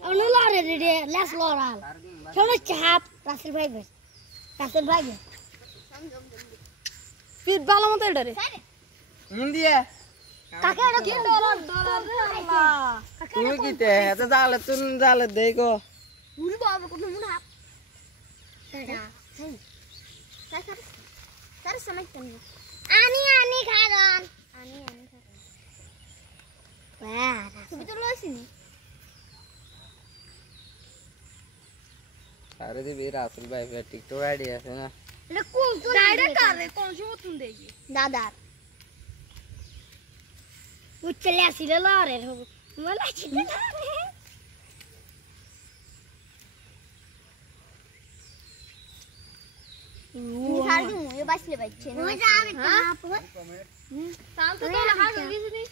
Ono lore de les loral. Chono chap Rasul bhai bhai. Rasul bhai. फिर बाला मत डरे मुंदिया काके एटा के डर अल्लाह तू किते तो जाल देखो मुरी बाबा को मुना सदा सर समझ तुम आनी खारन आनी खारन वाह तू भी तो लोसिनी सारे दे भी रासुल भाई पे टिकटॉक आईडी है ना ले कौन तो डायरेक्ट कर रहे कौन सी वो तुम देगी दादा वो चले आसिले ला रहे हो मला चिल्ला रहे निकाल दूं ये बस ले बच्चे ने मजा आवे कहां पर शाम तो लगा दोगी